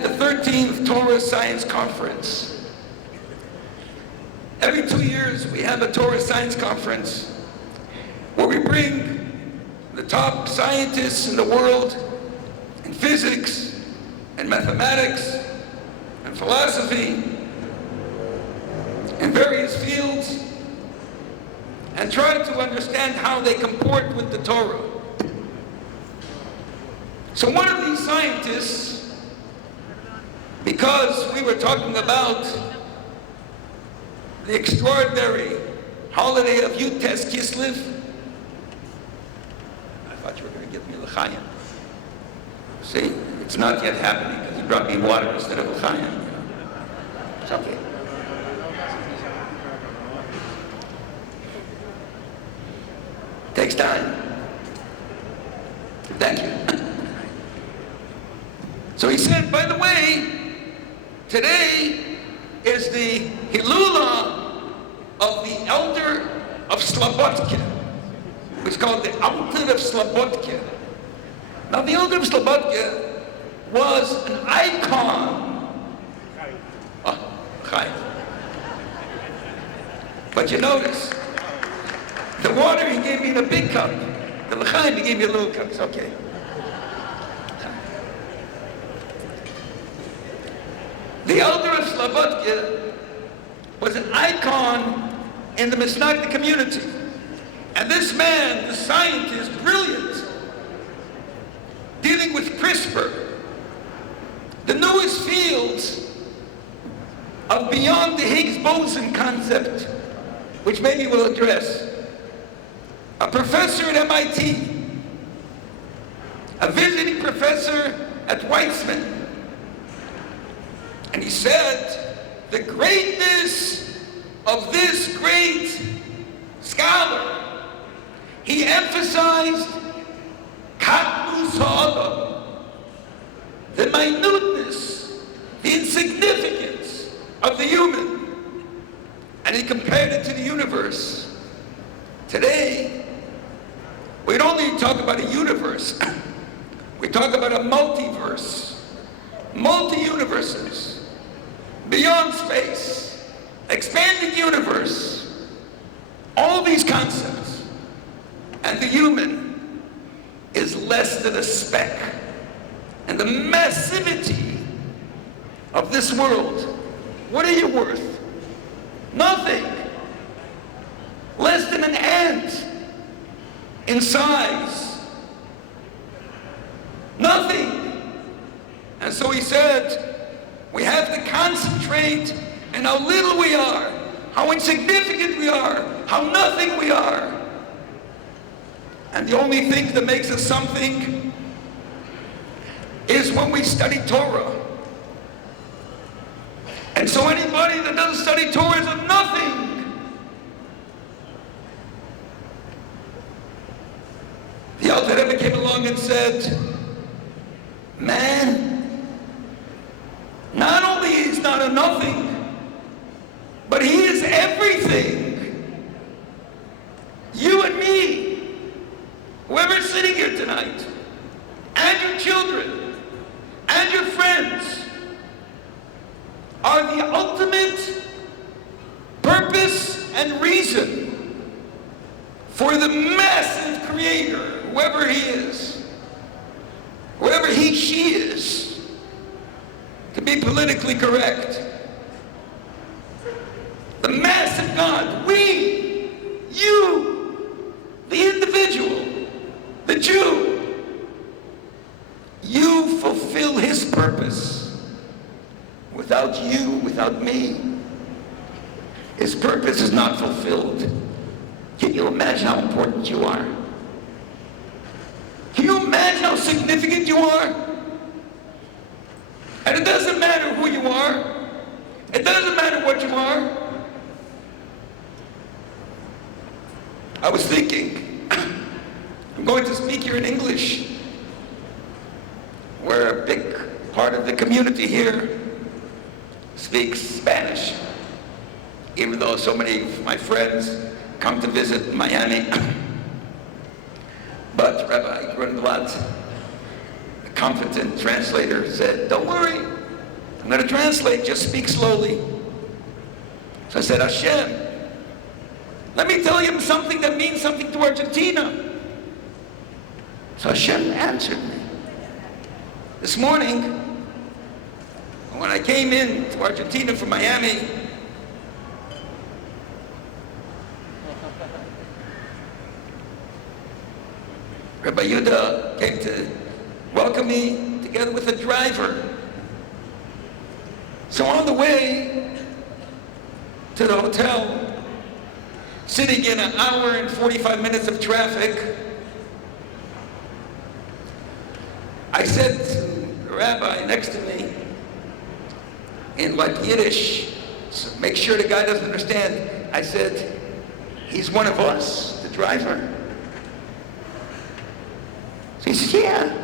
had the 13th Torah Science Conference. Every 2 years we have a Torah Science Conference where we bring the top scientists in the world in physics and mathematics and philosophy in various fields and try to understand how they comport with the Torah. So one of these scientists, because we were talking about the extraordinary holiday of Yud Tes Kislev, I thought you were going to give me l'chaim. See, it's not yet happening because you brought me water instead of l'chaim. It's okay. Takes time. Thank you. So he said, by the way, today is the Hilula of the Elder of Slobodka. It's called the Elder of Slobodka. Now the Elder of Slobodka was an icon. Oh, Chaim. But you notice, the water he gave me in a big cup. The l'chaim he gave me a little cup. It's okay. The Elder of Slobodka was an icon in the Mishnah community. And this man, the scientist, brilliant, dealing with CRISPR, the newest fields of beyond the Higgs boson concept, which maybe we'll address. A professor at MIT, a visiting professor at Weizmann. And he said, the greatness of this great scholar, he emphasized katnus ha'adam, the minuteness, the insignificance of the human. And he compared it to the universe. Today, we don't only talk about a universe, we talk about a multiverse, multi-universes, beyond space, expanding universe, all these concepts. And the human is less than a speck. And the massivity of this world, what are you worth? Nothing. Less than an ant in size. Nothing. And so he said, we have to concentrate on how little we are, how insignificant we are, how nothing we are. And the only thing that makes us something is when we study Torah. And so anybody that doesn't study Torah is a nothing. The Alter Rebbe came along and said, man, not only is not a nothing, but he is everything. You and me, whoever's sitting here tonight, and your children, and your friends, are the ultimate purpose and reason for the massive creator, whoever he is, whoever he, she is, to be politically correct. The massive God, we, you, the individual, the Jew, you fulfill his purpose. Without you, without me, his purpose is not fulfilled. Can you imagine how important you are? Can you imagine how significant you are? And it doesn't matter who you are. It doesn't matter what you are. I was thinking, I'm going to speak here in English, where a big part of the community here speaks Spanish, even though so many of my friends come to visit Miami. But Rabbi Grunblatt, a competent translator, said, don't worry, going to translate, just speak slowly. So I said, Hashem, let me tell you something that means something to Argentina. So Hashem answered me. This morning, when I came in to Argentina from Miami, Rabbi Yehuda came to welcome me together with a driver. So on the way to the hotel, sitting in an hour and 45 minutes of traffic, I said to the rabbi next to me, in like Yiddish, so make sure the guy doesn't understand, I said, he's one of us, the driver. So he says, yeah.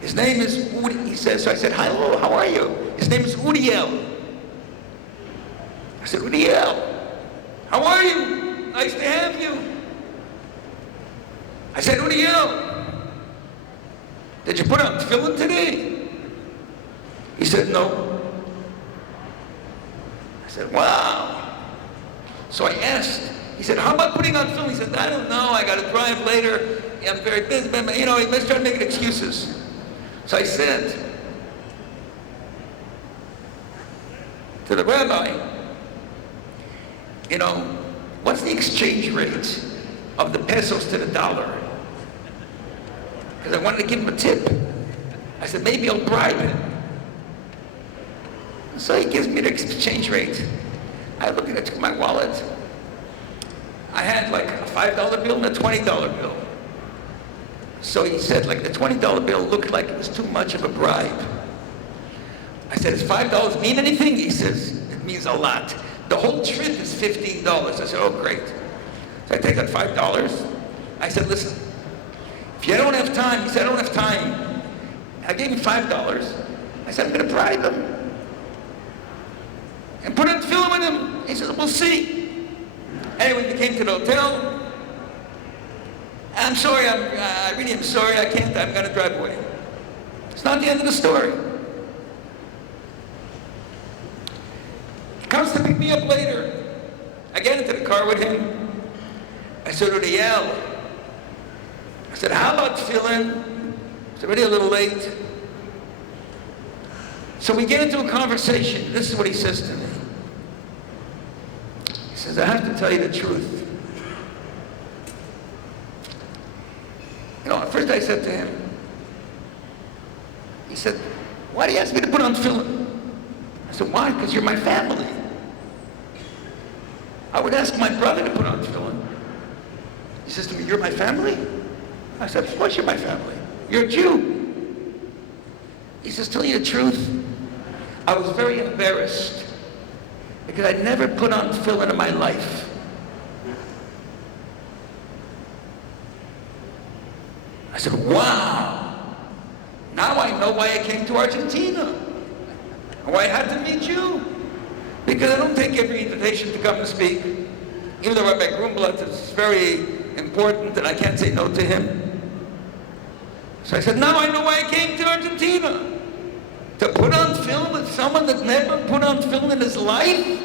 His name is Udi. He says, so I said, hello, how are you? His name is Udiel. I said, Udiel, how are you? Nice to have you. I said, Udiel, did you put on tefillin today? He said, no. I said, wow. So I asked, he said, how about putting on tefillin? He said, I don't know, I got to drive later. I'm very busy, he was trying to make excuses. So I said to the rabbi, what's the exchange rate of the pesos to the dollar? Because I wanted to give him a tip. I said, maybe I'll bribe him. So he gives me the exchange rate. I look at my wallet. I had like a $5 bill and a $20 bill. So he said, like, the $20 bill looked like it was too much of a bribe. I said, does $5 mean anything? He says, it means a lot. The whole trip is $15. I said, oh, great. So I take out $5. I said, listen, if you don't have time, he said, I don't have time. I gave him $5. I said, I'm going to bribe him. And put on tefillin with him. He said, we'll see. Anyway, we came to the hotel. I'm sorry, I really am sorry, I can't, I'm going to drive away. It's not the end of the story. He comes to pick me up later. I get into the car with him. I said, Uriel, I said, how about tefillin? It's already a little late. So we get into a conversation. This is what he says to me. He says, I have to tell you the truth. At first I said to him, he said, why do you ask me to put on tefillin? I said, why? Because you're my family. I would ask my brother to put on tefillin. He says to me, you're my family? I said, of course you're my family. You're a Jew. He says, tell you the truth, I was very embarrassed because I never put on tefillin in my life. I said, wow, now I know why I came to Argentina, and why I had to meet you. Because I don't take every invitation to come and speak, even though Rabbi Grumblatt is very important and I can't say no to him. So I said, now I know why I came to Argentina, to put on film with someone that never put on film in his life.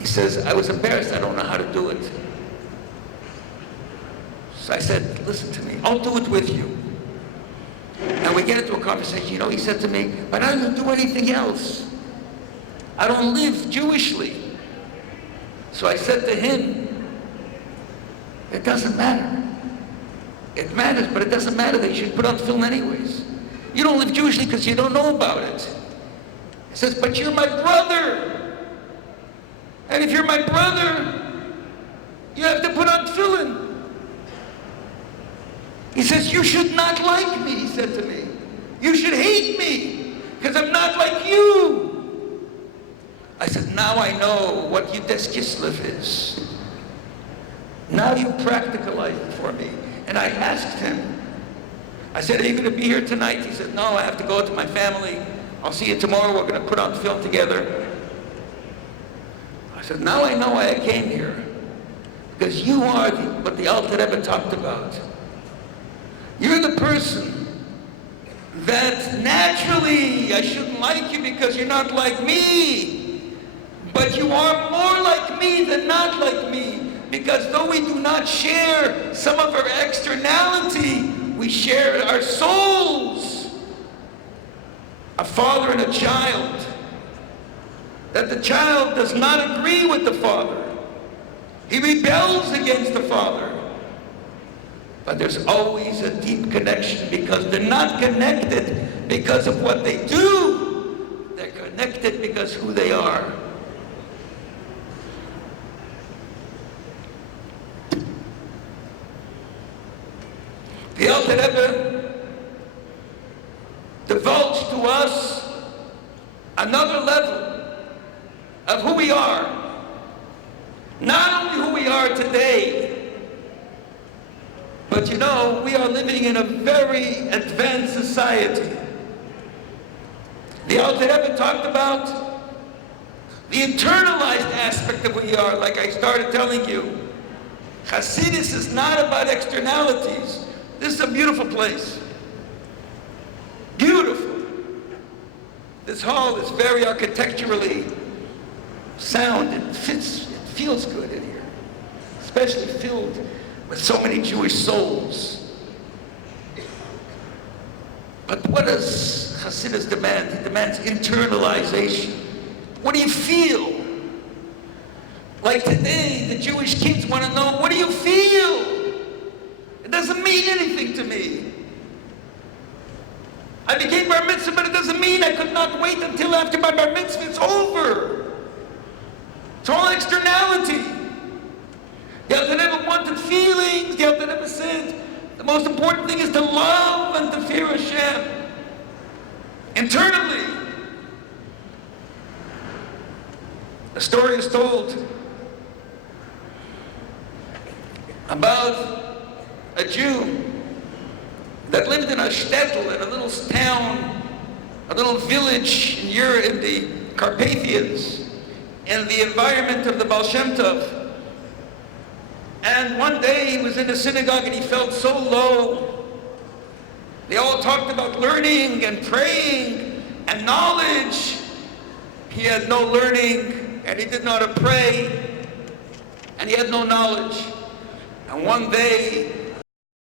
He says, I was embarrassed, I don't know how to do it. So I said, listen to me, I'll do it with you. And we get into a conversation, he said to me, but I don't do anything else. I don't live Jewishly. So I said to him, it doesn't matter. It matters, but it doesn't matter that you should put on film anyways. You don't live Jewishly because you don't know about it. He says, but you're my brother. And if you're my brother, you have to put on tefillin. He says, you should not like me, he said to me. You should hate me, because I'm not like you. I said, now I know what Yudes Kislev is. Now you practicalize it for me. And I asked him, I said, are you going to be here tonight? He said, no, I have to go to my family. I'll see you tomorrow, we're going to put on film together. I said, now I know why I came here. Because you are what the Alter Rebbe talked about. You're the person that naturally I shouldn't like you because you're not like me. But you are more like me than not like me. Because though we do not share some of our externality, we share our souls. A father and a child. That the child does not agree with the father. He rebels against the father. But there's always a deep connection because they're not connected because of what they do. They're connected because who they are. The Alter Rebbe divulged to us another level of who we are. Not only who we are today, but you know, we are living in a very advanced society. The Alter Rebbe talked about the internalized aspect of who we are, like I started telling you. Hasidus is not about externalities. This is a beautiful place. Beautiful. This hall is very architecturally sound. It fits, it feels good in here. Especially filled with so many Jewish souls. But what does Hasidus demand? It demands internalization. What do you feel? Like today, the Jewish kids want to know, what do you feel? It doesn't mean anything to me. I became bar mitzvah, but it doesn't mean I could not wait until after my bar mitzvah is over. It's all externality. The Alter Rebbe wanted feelings. The Alter Rebbe said the most important thing is to love and to fear Hashem. Internally. A story is told about a Jew that lived in a shtetl, in a little town, a little village in the Carpathians, in the environment of the Baal Shem Tov. And one day he was in the synagogue and he felt so low. They all talked about learning and praying and knowledge. He had no learning and he did not pray and he had no knowledge. And one day